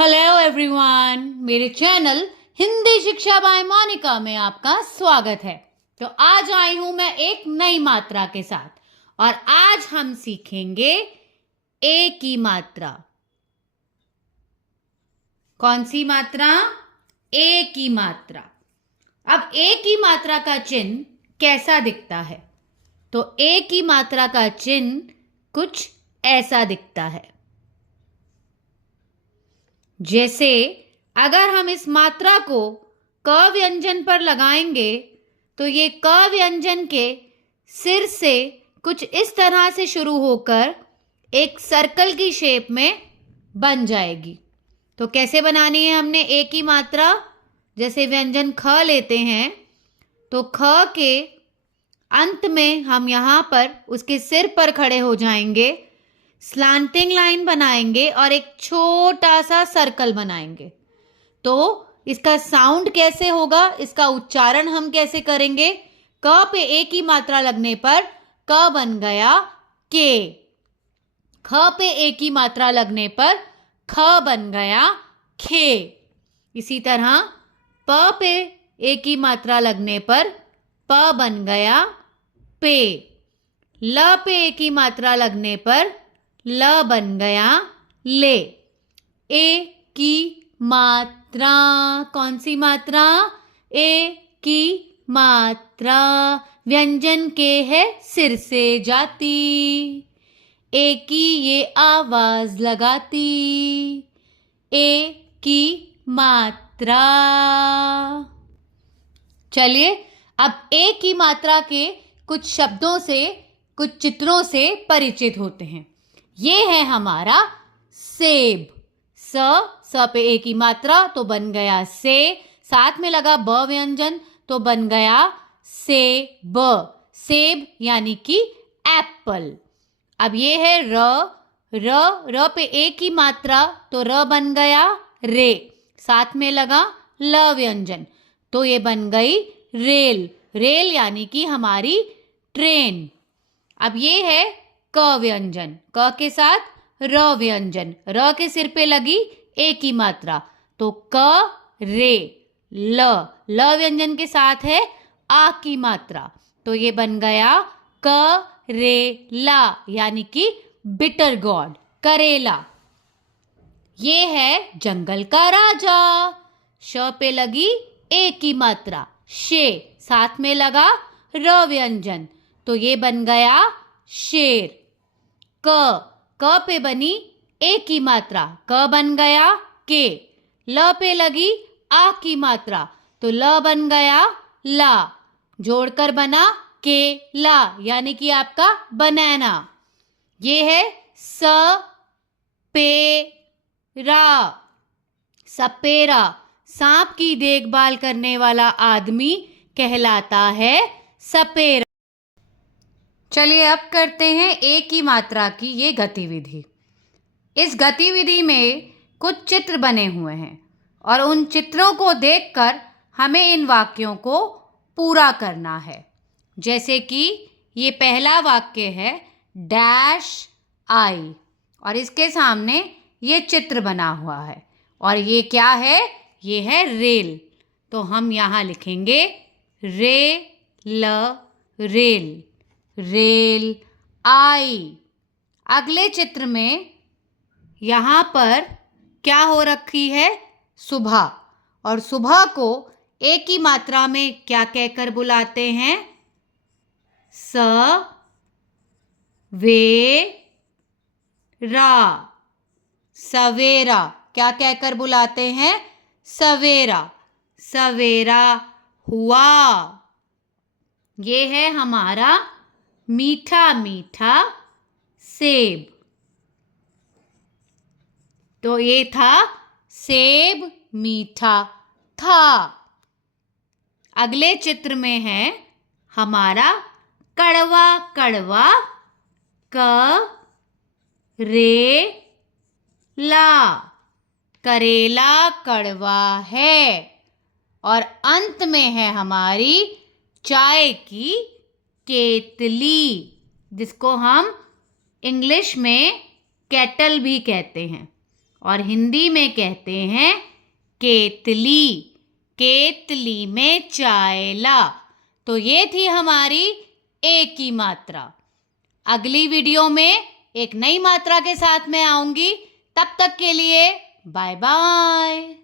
Hello everyone, मेरे channel Hindi शिक्षा bye Monika में आपका स्वागत है। तो आज आई हूं मैं एक नई मात्रा के साथ और आज हम सीखेंगे ए की मात्रा। कौन सी मात्रा? ए की मात्रा। अब ए की मात्रा का चिन्ह कैसा दिखता है? तो ए की मात्रा का चिन्ह कुछ ऐसा दिखता है। जैसे अगर हम इस मात्रा को क व्यंजन पर लगाएंगे तो ये क व्यंजन के सिर से कुछ इस तरह से शुरू होकर एक सर्कल की शेप में बन जाएगी। तो कैसे बनानी है हमने ए की मात्रा? जैसे व्यंजन ख लेते हैं तो ख के अंत में हम यहाँ पर उसके सिर पर खड़े हो जाएंगे, स्लांटिंग लाइन बनाएंगे और एक छोटा सा सर्कल बनाएंगे। तो इसका साउंड कैसे होगा, इसका उच्चारण हम कैसे करेंगे? क पे ए की मात्रा लगने पर क बन गया के, ख पे ए की मात्रा लगने पर ख बन गया खे। इसी तरह प पे ए की मात्रा लगने पर प बन गया पे, ल पे ए की मात्रा लगने पर ल बन गया ले। ए की मात्रा, कौन सी मात्रा? ए की मात्रा व्यंजन के है सिर से जाती, ए की ये आवाज लगाती। ए की मात्रा। चलिए अब ए की मात्रा के कुछ शब्दों से, कुछ चित्रों से परिचित होते हैं। ये है हमारा सेब। स पे ए की मात्रा तो बन गया से, साथ में लगा ब व्यंजन तो बन गया सेब, सेब यानी कि एप्पल। अब ये है र पे ए की मात्रा तो र बन गया रे, साथ में लगा ल व्यंजन तो ये बन गई रेल, रेल यानी कि हमारी ट्रेन। अब ये है क व्यंजन, क के साथ र व्यंजन, र के सिर पे लगी ए की मात्रा तो क रे ल, ल व्यंजन के साथ है आ की मात्रा तो ये बन गया क रे ला यानी कि बिटर गॉड, करेला। ये है जंगल का राजा। श पे लगी ए की मात्रा शे, साथ में लगा र व्यंजन तो ये बन गया शेर। क पे बनी ए की मात्रा, क बन गया के। ल पे लगी आ की मात्रा तो ल बन गया ला, जोड़कर बना के ला यानी कि आपका बनाना। ये है स पे रा, सपेरा। सांप की देखभाल करने वाला आदमी कहलाता है सपेरा। चलिए अब करते हैं ए की मात्रा की ये गतिविधि। इस गतिविधि में कुछ चित्र बने हुए हैं और उन चित्रों को देखकर हमें इन वाक्यों को पूरा करना है। जैसे कि ये पहला वाक्य है डैश आई और इसके सामने ये चित्र बना हुआ है और ये क्या है? ये है रेल। तो हम यहाँ लिखेंगे रे ल रेल, रेल आई। अगले चित्र में यहाँ पर क्या हो रखी है? सुबह, और सुबह को ए की मात्रा में क्या कहकर बुलाते हैं? स वे रा, सवेरा। क्या कहकर बुलाते हैं? सवेरा, सवेरा हुआ। ये है हमारा मीठा मीठा सेब। तो ये था सेब मीठा था। अगले चित्र में है हमारा कड़वा कड़वा क रे ला, करेला कड़वा है। और अंत में है हमारी चाय की केतली, जिसको हम इंग्लिश में केटल भी कहते हैं। और हिंदी में कहते हैं केतली। केतली में चाय ला। तो ये थी हमारी ए की मात्रा। अगली वीडियो में एक नई मात्रा के साथ मैं आऊंगी। तब तक के लिए बाय बाय।